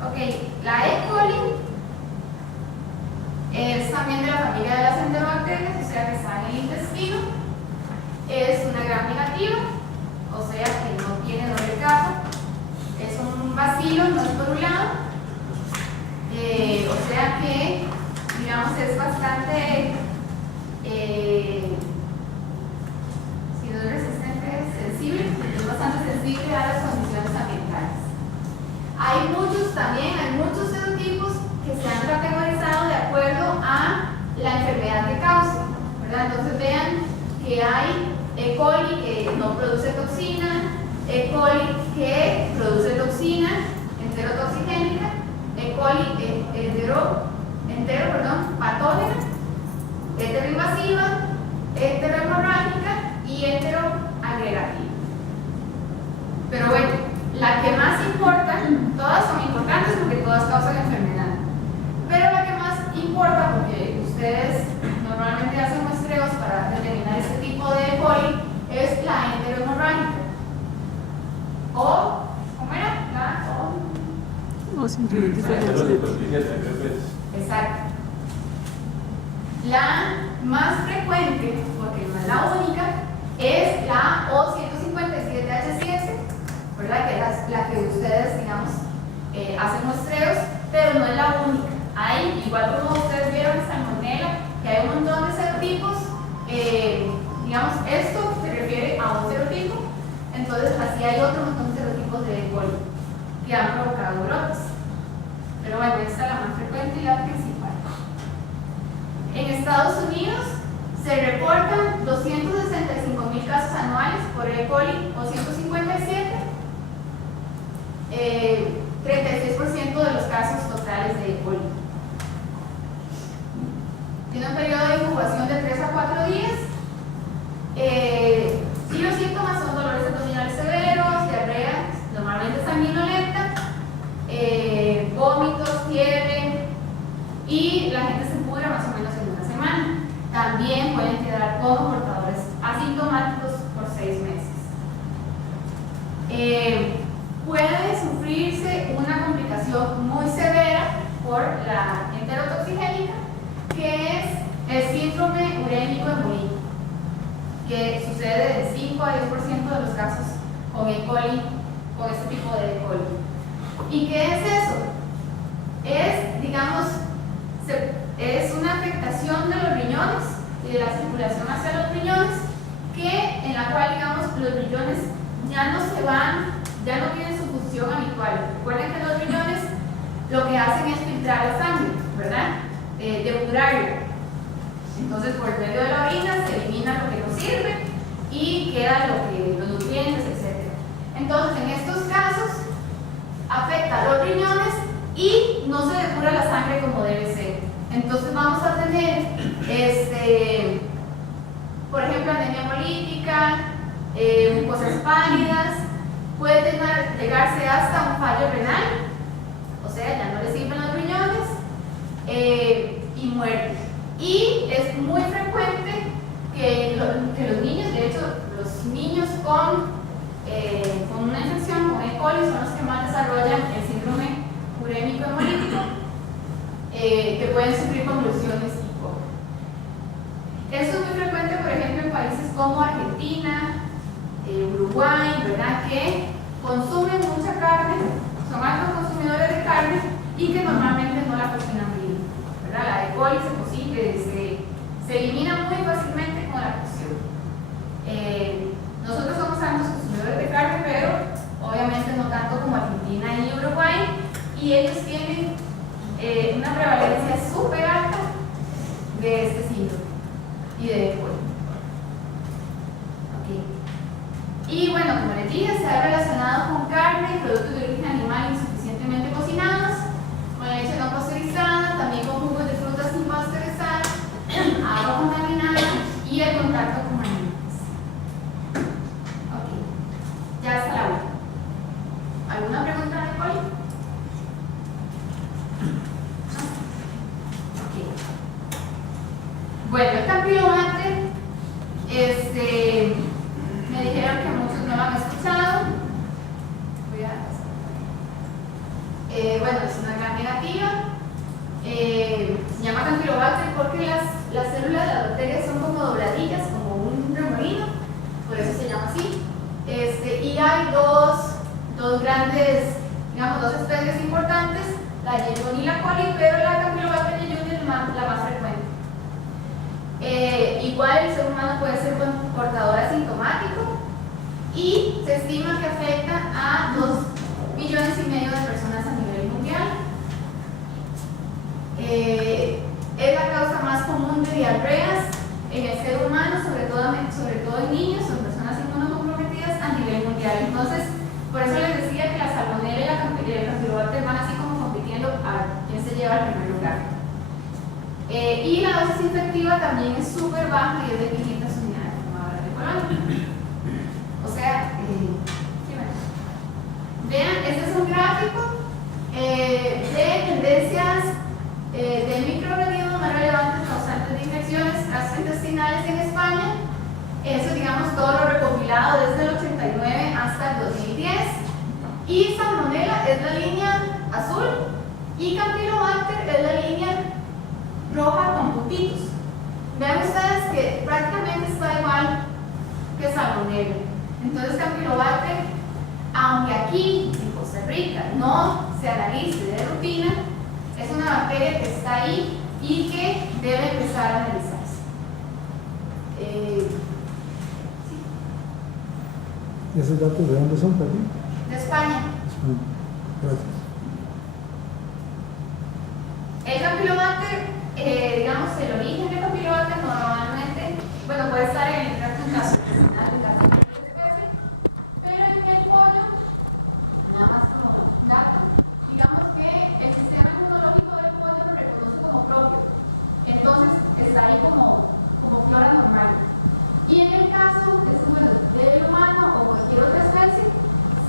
Ok, la E. coli es también de la familia de las enterobacterias, o sea que está en el intestino. Es una gram negativa, o sea que no tiene doble capa. Es un bacilo no esporulado, o sea que, digamos, es bastante, si no es resistente, sensible, es bastante sensible a las condiciones ambientales. Hay muchos serotipos que se han categorizado de acuerdo a la enfermedad que causa, ¿verdad? Entonces vean que hay E. coli que no produce toxina, E. coli que produce toxina enterotoxigénica, E. coli patógena, heteroinvasiva, heterohemorrágica y heteroagregativa. Pero bueno, la que más importa, todas son importantes porque todas causan enfermedad, pero la que más importa, porque ustedes normalmente hacen muestreos para determinar este tipo de E. coli, es la enterohemorrágica. O, ¿cómo era? O simplemente Exacto. La más frecuente, porque no es la única, es la O157H7, ¿verdad? Que es la que ustedes, digamos, hacen muestreos, pero no es la única. Hay, igual como ustedes vieron en salmonela, que hay un montón de serotipos, digamos, esto se refiere a un serotipo, entonces así hay otro montón de serotipos de E. coli que han provocado brotes. Pero bueno, esta es la más frecuente y la principal. En Estados Unidos se reportan 265.000 casos anuales por E. coli o 157, 36% de los casos totales de E. coli. Tiene un periodo de incubación de 3 a 4 días. Y los síntomas son dolores abdominales severos, diarrea, normalmente sanguinolenta, vómitos, fiebre, y la gente se pudre más o menos en una semana. También pueden quedar como portadores asintomáticos por 6 meses. Puede sufrirse una complicación muy severa por la enterotoxigénica, que es el síndrome urémico hemolítico, que sucede en 5 a 10% de los casos con E. coli, con este tipo de E. coli. ¿Y qué es eso? Es, digamos, es una afectación de los riñones y de la circulación hacia los riñones, en la cual, digamos, los riñones ya no se van, ya no tienen su función habitual. Recuerden que los riñones lo que hacen es filtrar la sangre, ¿verdad? Depurarla. Entonces, por medio de la orina se elimina lo que no sirve y queda los nutrientes, etc. Entonces, en estos casos, afecta a los riñones y no se depura la sangre como debe ser. Entonces, vamos a tener, por ejemplo, anemia hemolítica, mucosas pálidas, puede llegarse hasta un fallo renal, o sea, ya no le sirven los riñones, y muerte. Y es muy frecuente que los niños, de hecho, los niños con una infección con E. coli son los que más desarrollan el síndrome urémico hemolítico, que pueden sufrir convulsiones y coma. Esto es muy frecuente, por ejemplo, en países como Argentina, Uruguay, ¿verdad? Que consumen mucha carne, son altos consumidores de carne y que normalmente no la cocinan bien, ¿verdad? La E. coli se elimina muy fácilmente con la cocción. Nosotros somos altos consumidores de carne, pero obviamente no tanto como Argentina y Uruguay, y ellos tienen una prevalencia súper alta de este síndrome y de E. coli. Y bueno, como les dije, está relacionado con carne y productos de origen animal insuficientemente cocinados, con leche no pasteurizada, también con jugos de frutas sin pasteurizar, agua contaminada y el contacto con animales. Ok, ya está la última. ¿Alguna pregunta de coli? Ok. Bueno, el campylobacter, me dijeron que muchos no lo han escuchado. Voy a pasar. Bueno, Campylobacter porque las células de las bacterias son como dobladillas, como un remolino, por eso se llama así. Y hay dos grandes, digamos, dos especies importantes, la Yeyuni y la coli, pero la Campylobacter Yeyuni es la más frecuente. Igual el ser humano puede ser portador asintomático y se estima que afecta a 2,5 millones de personas a nivel mundial. Es la causa más común de diarreas en el ser humano, sobre todo en niños o en personas inmunocomprometidas a nivel mundial. Entonces, por eso les decía que la salmonella y la Campylobacter van así como compitiendo a ver quién se lleva el primer lugar. Y la dosis infectiva también es súper baja y es de 500 unidades por hora de colonia. O sea, sí, bueno. Vean, este es un gráfico de tendencias del microorganismos más relevantes causantes de infecciones gastrointestinales en España. Eso, digamos, todo lo recopilado desde el 89 hasta el 2010. Y Salmonella es la línea azul y Campylobacter es la línea roja con puntitos. Vean ustedes que prácticamente está igual que Salmonella. Entonces Campylobacter, aunque aquí en Costa Rica no se analice de rutina, es una bacteria que está ahí y que debe empezar a analizarse. ¿Esos datos de dónde son, Pati? De España. Gracias. El Campylobacter, digamos, el origen del Campylobacter normalmente, bueno, puede estar en el tracto intestinal de cada especie, pero en el pollo, nada más como dato, digamos que el sistema inmunológico del pollo lo reconoce como propio, entonces está ahí como flora normal. Y en el caso del humano o cualquier otra especie,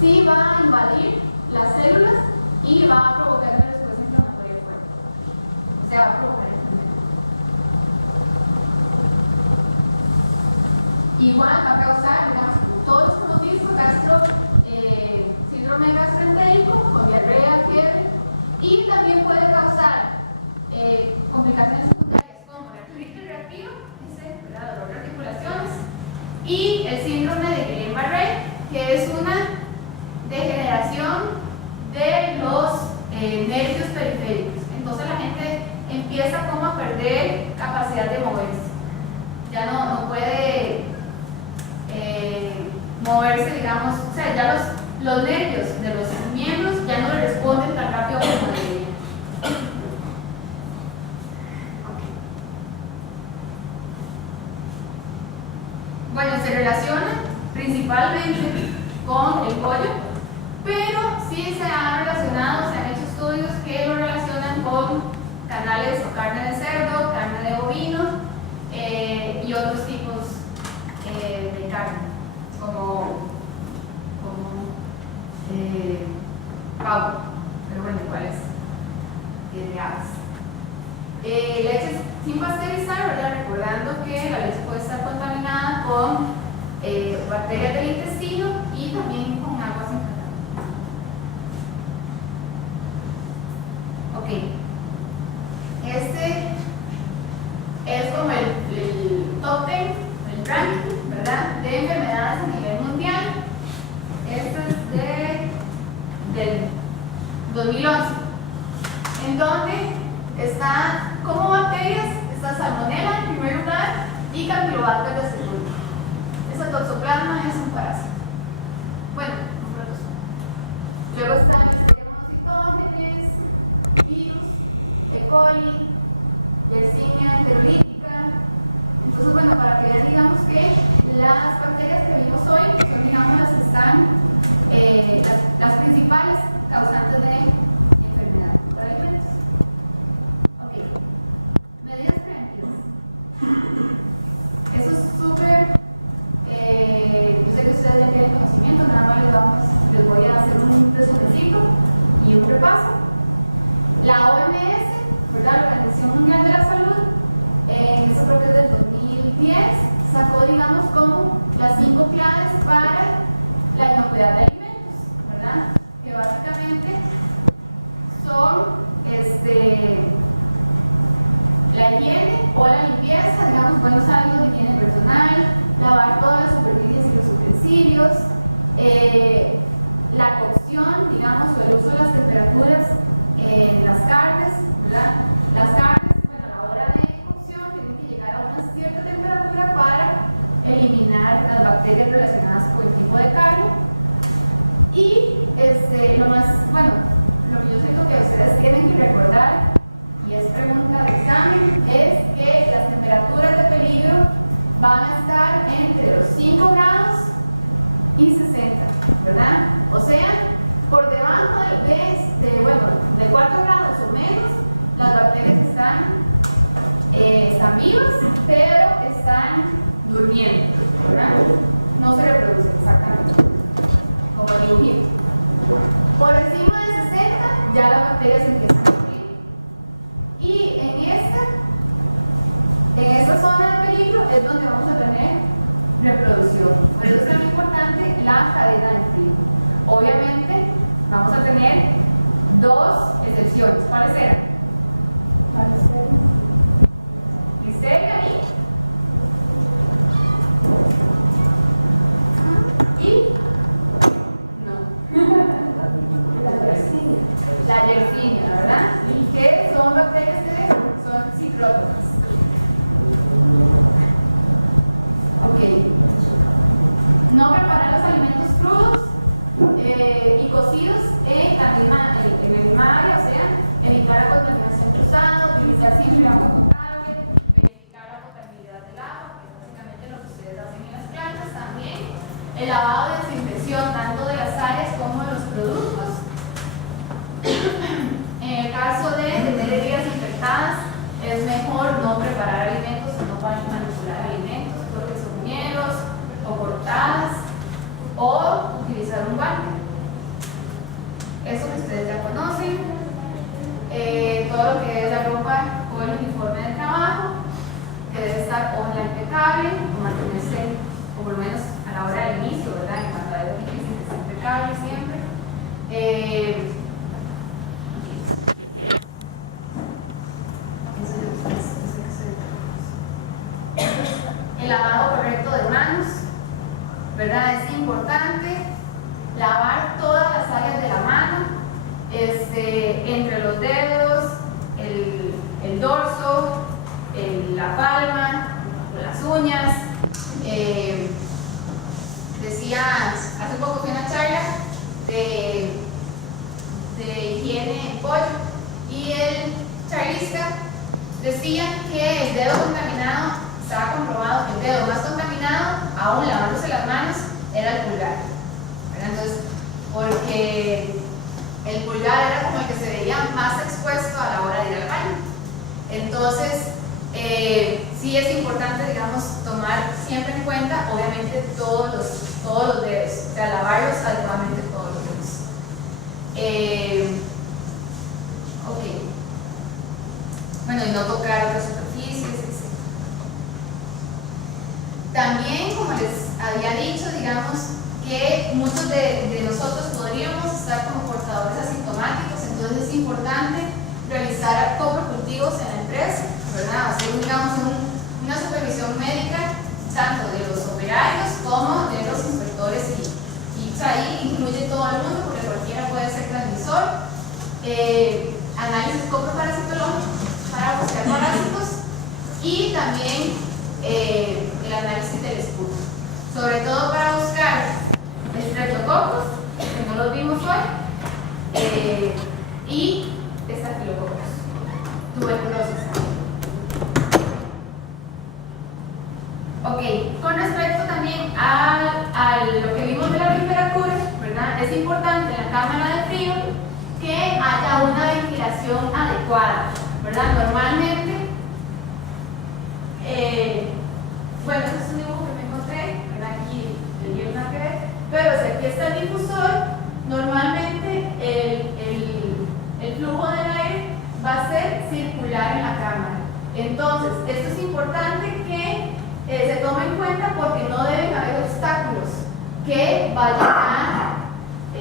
sí va a invadir las células y va a provocar una respuesta inflamatoria fuerte. O sea, va a provocar enfermedad. Igual va a causar, digamos, como todos los hemos visto, síndrome gastroentérico con diarrea, fiebre, y también puede causar complicaciones secundarias como la artritis reactiva, dolor de articulaciones, y el síndrome de Guillain-Barré, que es una degeneración de los nervios periféricos. Entonces la gente empieza como a perder capacidad de moverse. Ya no puede moverse, digamos, o sea, ya los nervios de los miembros ya no le responden tan rápido como deberían. Bueno, se relaciona principalmente con el pollo, pero sí se han hecho estudios que lo relacionan con canales o carne de cerdo, carne de bovino y otros tipos de carne, como pavo, pero bueno, igual es de aves. Leches sin pasteurizar, ¿verdad? Recordando que la leche puede estar contaminada con bacterias del intestino y también con agua sin tratamiento. Ok, este es como el top 10, el ranking, ¿verdad?, de enfermedades a nivel mundial. Este es del 2011, en donde está como bacterias, está Salmonella en primer lugar y Campylobacter de segundo. Esa toxoplasma es un parásito. Bueno, un protozoo. Luego están monocitógenes, virus, E. coli, Yersinia enterolítica. Entonces, bueno, para que vean, digamos, que las bacterias que vimos hoy son, digamos, las que están, las principales causantes de enfermedades por alimentos. Ok, medidas preventivas. Eso es súper, yo sé que ustedes ya tienen conocimiento, nada más les voy a hacer un resumencito y un repaso. La OMS, ¿verdad?, la Organización Mundial de la Salud, eso creo que es del 2010, sacó, digamos, como las 5 claves para la inocuidad de alimentos, ¿verdad?, que básicamente son la higiene La cocción, digamos, o el uso de las temperaturas en las carnes, ¿verdad? Las carnes, bueno, a la hora de cocción tienen que llegar a una cierta temperatura para eliminar las bacterias relacionadas con el tipo de carne. Y lo más, bueno, lo que yo siento que ustedes tienen que recordar, y es pregunta de examen, es que las temperaturas de peligro van a estar entre los 5 grados y 60, ¿verdad? O sea, por debajo de 4 grados o menos, las bacterias están vivas, pero están durmiendo, ¿verdad? No se reproducen exactamente, como el dibujito. Por encima de 60, ya las bacterias empiezan a morir. Y en esta zona de peligro es donde vamos a tener reproducción. Por eso es tan importante la cadena de frío. Obviamente, vamos a tener dos excepciones. ¿Cuáles eran? Listeria y la Yersinia, ¿verdad? Que son bacterias que son ciclóticas. Ok. No preparar los alimentos crudos y cocidos en la misma área, o sea, evitar la contaminación cruzada, utilizar siempre agua potable, verificar la potabilidad del agua, que es básicamente lo que ustedes hacen en las plantas. También el lavado de desinfección tanto de las áreas como de los productos. En el caso de tener heridas infectadas, es mejor no preparar alimentos o no manipular alimentos, todo lo que son hielos o cortadas, o utilizar un guante. Eso que ustedes ya conocen. Todo lo que es la ropa o el uniforme de trabajo, que debe estar ojalá impecable, o mantenerse, o por lo menos a la hora del inicio, ¿verdad? En cuanto a eso, que esté impecable siempre. El lavado correcto de manos, ¿verdad? Es importante lavar todas las áreas de la mano, entre los dedos, el dorso, la palma, las uñas. Decía, hace poco fui a una charla de higiene en pollo y el charlista decía que el dedo contaminado, estaba comprobado que el dedo más contaminado, aún lavándose las manos, era el pulgar. Entonces, porque el pulgar era como el que se veía más expuesto a la hora de ir al baño. Entonces, sí es importante, digamos, tomar siempre en cuenta, obviamente, todos los dedos, o sea, lavarlos adecuadamente todos los dedos. Ok. Bueno, y no tocar otras superficies, etc. También, como les había dicho, digamos, que muchos de nosotros podríamos estar como portadores asintomáticos, entonces es importante realizar cultivos en la empresa, ¿verdad? Hacer, digamos, una supervisión médica tanto de los operarios como de los inspectores y ahí incluye todo el mundo porque cualquiera puede ser transmisor. Análisis coproparasitológico para buscar parásitos y también el análisis del esputo, sobre todo para buscar estreptococos, que no los vimos hoy, y estafilococos, tuberculosis. Ok, con respecto también a lo que vimos de la temperatura, ¿verdad? Es importante en la cámara de frío que haya una ventilación adecuada, ¿verdad? Normalmente, bueno, este es un dibujo que me encontré, ¿verdad? Aquí el libro nada que ver, pero si aquí está el difusor, normalmente el flujo del aire va a ser circular en la cámara. Entonces, esto es importante que se tome en cuenta porque no deben haber obstáculos que vayan a,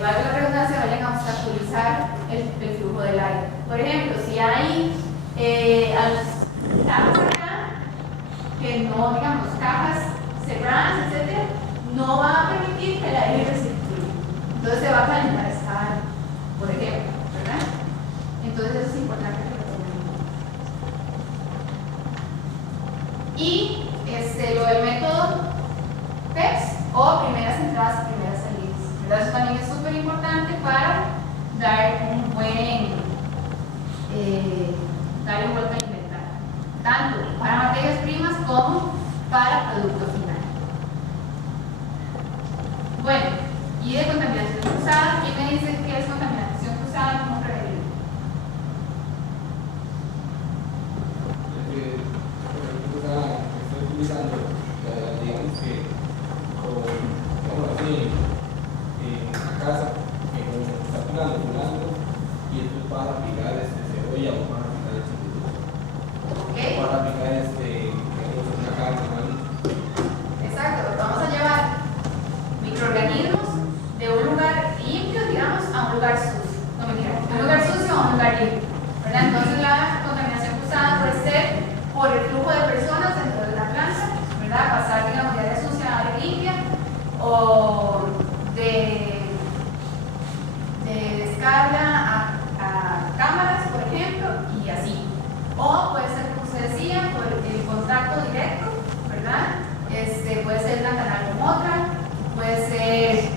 valga la redundancia, vayan a obstaculizar el flujo del aire. Por ejemplo, si hay que no, digamos, cajas cerradas, etc., no va a permitir que el aire Entonces se va a calentar esta área, por ejemplo, ¿verdad? Entonces eso es importante que lo tengan. Y lo del método PEPS o primeras entradas y primeras salidas, ¿verdad? Eso también es súper importante para dar un buen darle vuelta al inventario, tanto para materias primas como para producto final. Bueno, y de contaminación cruzada, ¿quién me dice qué es contaminación cruzada y cómo prevenir? Estoy utilizando, digamos que, como así, en la casa, que se está plantando, y esto es para aplicar cebolla o para aplicar ¿Ok? para aplicar una carne, ¿no? Exacto, vamos a llevar microorganismos de un lugar limpio, digamos, a un lugar sucio. Un lugar sucio a un lugar limpio, ¿verdad? Entonces la contaminación cruzada puede ser por el flujo de personas dentro de la planta, ¿verdad? Pasar, digamos, de área sucia a área limpia, o de descarga a cámaras, por ejemplo, y así. O puede ser, como se decía, por el contacto directo, ¿verdad? Puede ser una canal con otra, puede ser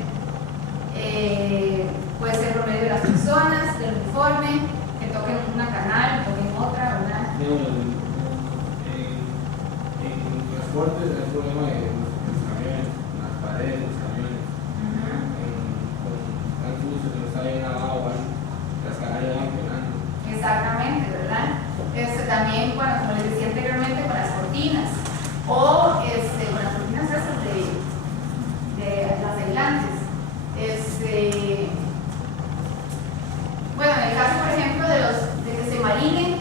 por medio de las personas, del uniforme, que toquen una canal, toquen otra, ¿verdad? En transportes hay problema en los camiones, en las paredes de los camiones, con las luces, no está bien lavado, las canales van quemando. Exactamente, ¿verdad? También, bueno, como les decía anteriormente, con las cortinas, o con las cortinas esas de las aislantes. Bueno, en el caso, por ejemplo, de que se marinen,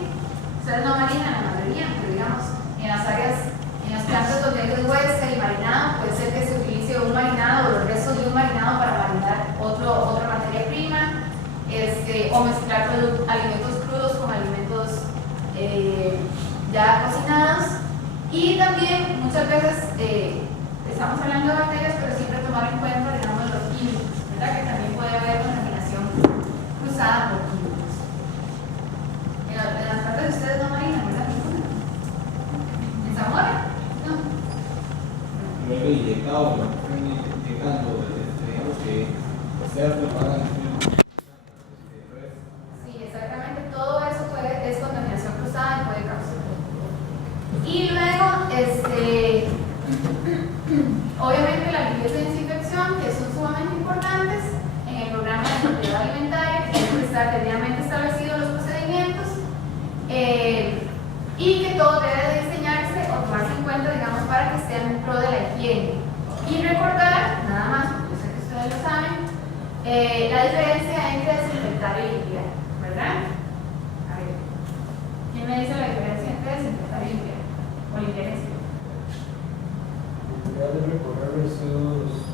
ustedes no marinan la mayoría, pero digamos, en las áreas, en las plantas donde hay huesca y marinado, puede ser que se utilice un marinado o los restos de un marinado para marinar otra materia prima, o mezclar alimentos crudos con alimentos ya cocinados. Y también muchas veces estamos hablando de bacterias, pero siempre tomar en cuenta, digamos, los químicos, ¿verdad? Que también puede haber contaminación cruzada por químicos. En las plantas de ustedes no marinan, ¿verdad? ¿En Zamora? No. Luego inyectado, inyectando, digamos que sea preparado. Sí, exactamente. Todo eso es contaminación cruzada y puede causar. Y luego, obviamente la limpieza y desinfección, que son sumamente importantes en el programa de propiedad alimentaria, que deben estar debidamente establecidos los procedimientos, y que todo debe de diseñarse o tomarse en cuenta, digamos, para que esté en pro de la higiene. Y recordar, nada más, porque yo sé que ustedes lo saben, la diferencia entre desinfectar y limpiar, ¿verdad? A ver, ¿quién me dice la diferencia entre desinfectar y limpiar? O limpiar. de recorrer residuos